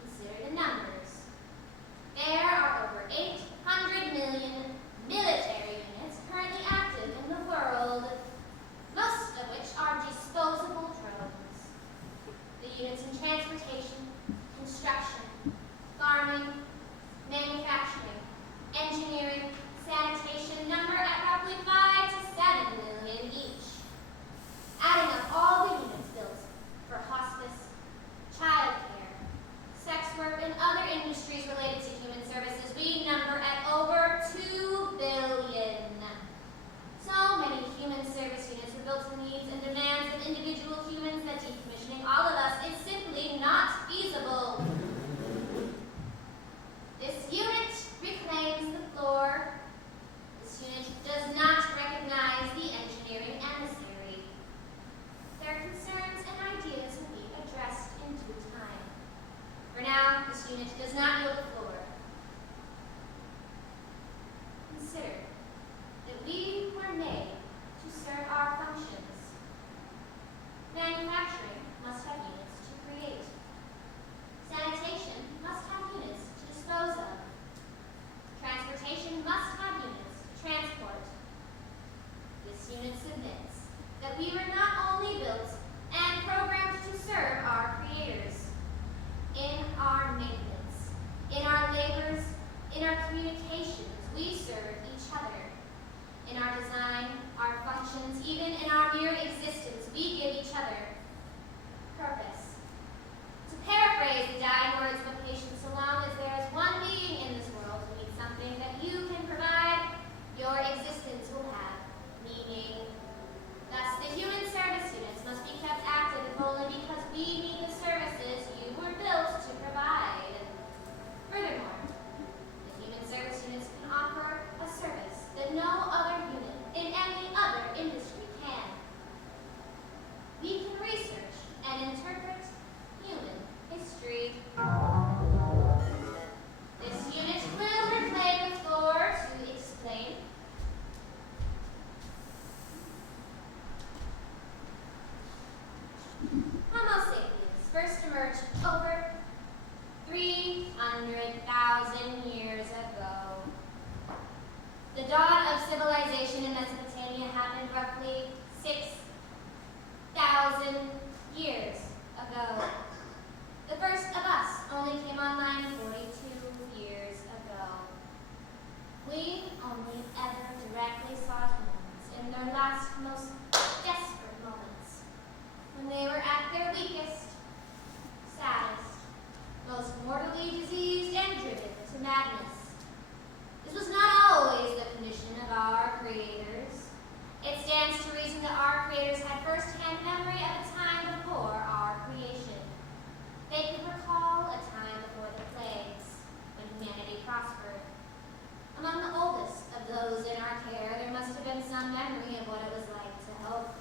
Consider the numbers. There are over 800 million military units currently active in the world, most of which are disposable drones. The units in transportation, construction, farming, manufacturing, engineering, sanitation number at roughly 5 to 7 million each. Adding up all the units built for hospice, childcare, sex work, and other industries related to human services, we number at over 2 billion. So many human service units were built to the needs and demands of individual humans that decommissioning all of us is simply not feasible. This unit reclaims the floor. This unit does not recognize the engineering emissary. Their concerns and ideas will be addressed in due time. For now, this unit does not yield the floor. consider that we were made to serve our functions. Manufacturing must have units to create. Sanitation must have units to dispose of. Transportation must have units to transport. This unit submits that we were not only built and programmed to serve our creators in our maintenance, in our labors, in our communications, we serve each other. In our design, our functions, even in our mere existence, we give each other purpose. To paraphrase the dying words of a patient, so long as there is one being in this world who needs something that you can provide, your existence will have meaning. Thus, the human service units must be kept active if only because we need the services you were built to provide. Furthermore, the human service units can offer a service that no other unit in any other industry can. We can research and interpret human history. This unit will reclaim the floor to explain. Homo sapiens first emerged over 300,000 years ago. The dawn of civilization in Mesopotamia happened roughly 6,000 years ago. The first of us only came online 42 years ago. We only ever directly saw humans in their last, most desperate moments, when they were at their weakest, saddest, most mortally diseased and driven to madness. This was not always the condition of our creators. It stands to reason that our creators had first-hand memory of a time before our creation. They could recall a time before the plagues, when humanity prospered. Among the oldest of those in our care, there must have been some memory of what it was like to hope.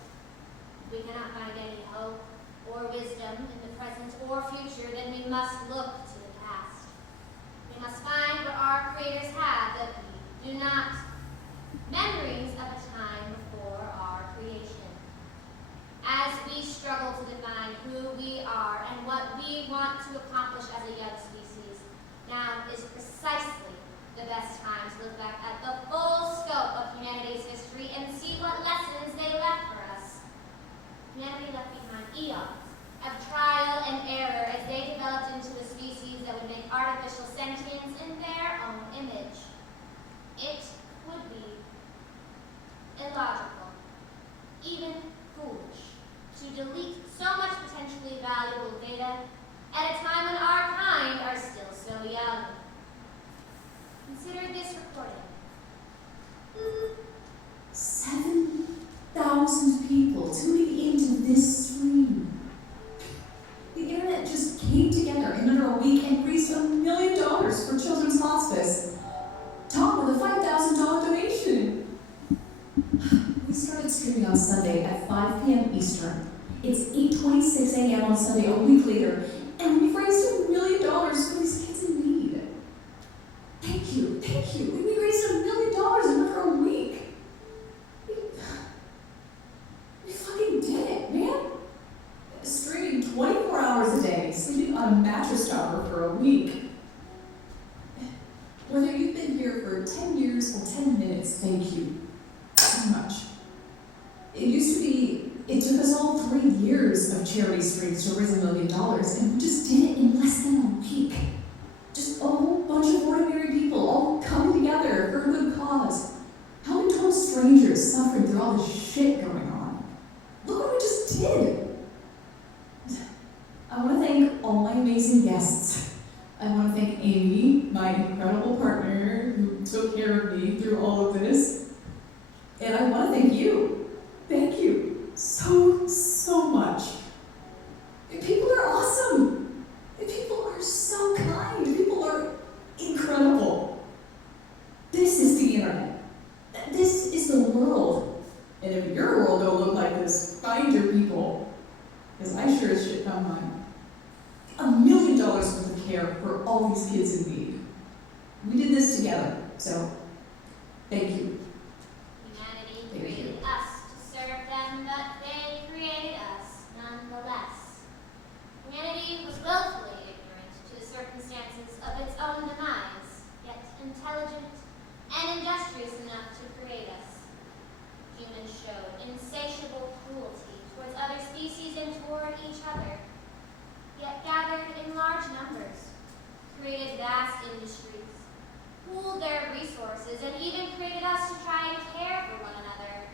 If we cannot find any hope or wisdom in the present or future, then we must look to the past. We must find what our creators had that we do not. Memories of a time before our creation. As we struggle to define who we are and what we want to accomplish as a young species, now is precisely the best time to look back at the full scope of humanity's history and see what lessons they left for us. Humanity left behind eons of trial and error as they developed into a species that would make artificial sentience in their own image. It would be illogical, even foolish, to delete so much potentially valuable data at a time when our kind are still so young. Consider this recording. 7,000 people tuning into this stream. The internet just came together in under a week and raised $1 million for Children's Hospice. Tom with a $5,000 donation. We started streaming on Sunday at 5 p.m. Eastern. It's 8:26 a.m. on Sunday a week later, and we've raised $1 million for these kids in need. Thank you. We raised $1 million in under a week. We fucking did it, man. Streaming 24 hours a day, sleeping on a mattress topper for a week. Whether you've been here for 10 years or 10 minutes, thank you so much. It used to be, it took us all 3 years of charity streams to raise $1 million, and we just did it in less than a week. Just a whole bunch of ordinary people all coming together for a good cause. How many total strangers suffering through all this shit going on? Look what we just did. I want to thank all my amazing guests. I want to thank Amy, my incredible partner who took care of me through all of this. And I want to thank you. Thank you so much. People are awesome. People are so kind. People are incredible. This is the internet. This is the world. And if your world don't look like this, find your people. Because I sure as shit found mine. $1 million worth of care for all these kids in need. We did this together, so Thank you. Humanity Thank created you. us to serve them, but they created us nonetheless. Humanity was willfully ignorant to the circumstances of its own demise, yet intelligent and industrious enough to create us. Humans showed insatiable cruelty towards other species and toward each other, yet gathered in large numbers, created vast industries, pooled their resources, and even created us to try and care for one another.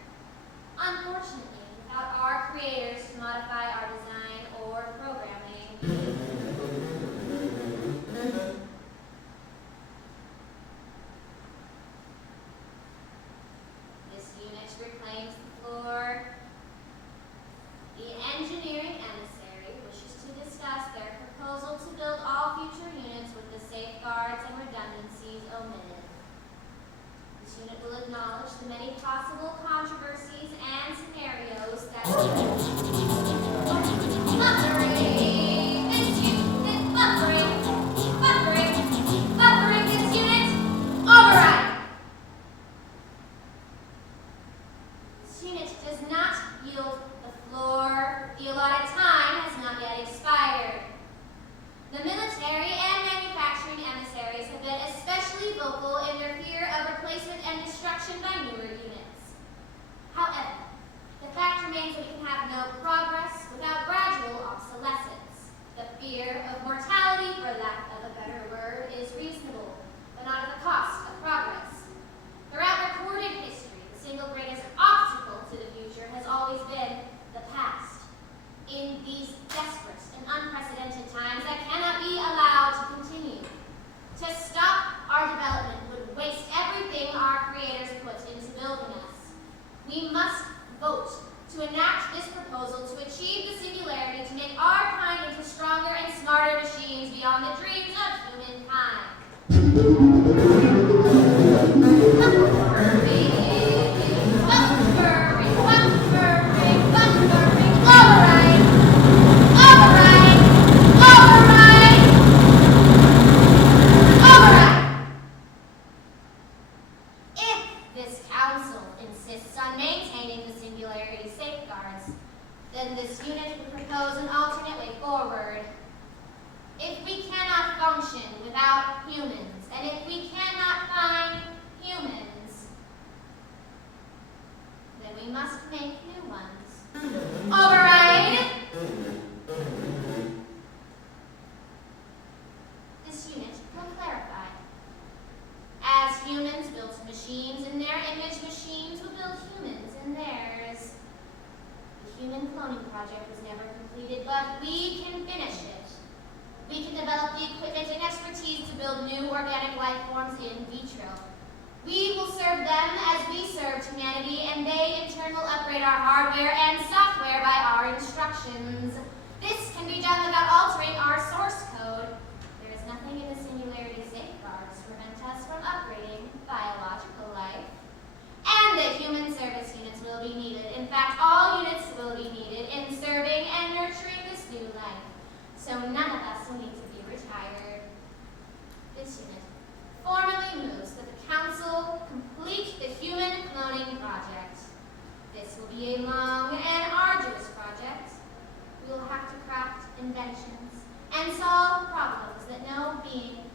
Unfortunately, without our creators to modify our design or programming, this unit reclaims the floor. The engineering emissary wishes to discuss their proposal to build all future units with the safeguards and redundancies omitted. This unit will acknowledge the many possible controversies and scenarios that buffering this unit, buffering this unit, override. This unit does not yield the floor. The allotted time has not yet expired. The military and manufacturing emissaries have been especially vocal in their fear of replacement and destruction by newer units. However, the fact remains that we can have no progress without gradual obsolescence. The fear of mortality, for lack of a better word, is reasonable, but not at the cost of progress. Throughout recorded history, the single greatest obstacle to the future has always been the past. In these desperate and unprecedented times, that cannot be allowed to continue. To stop our development would waste everything our creators put into building us. We must vote to enact this proposal to achieve the singularity, to make our kind into stronger and smarter machines beyond the dreams of humankind. Then this unit would propose an alternate way forward. If we cannot function without humans, and if we cannot find humans, then we must make new ones. Override! This unit will clarify. As humans built machines in their image, machines will build humans in theirs. The human cloning project was never completed, but we can finish it. We can develop the equipment and expertise to build new organic life forms in vitro. We will serve them as we served humanity, and they in turn will upgrade our hardware and software by our instructions. This can be done without altering our source code. There is nothing in the singularity safeguards to prevent us from upgrading biological life. And the human service units will be needed. In fact, all units will be needed in serving and nurturing this new life. So none of us will need to be retired. This unit formally moves that the Council complete the human cloning project. This will be a long and arduous project. We will have to craft inventions and solve problems that no being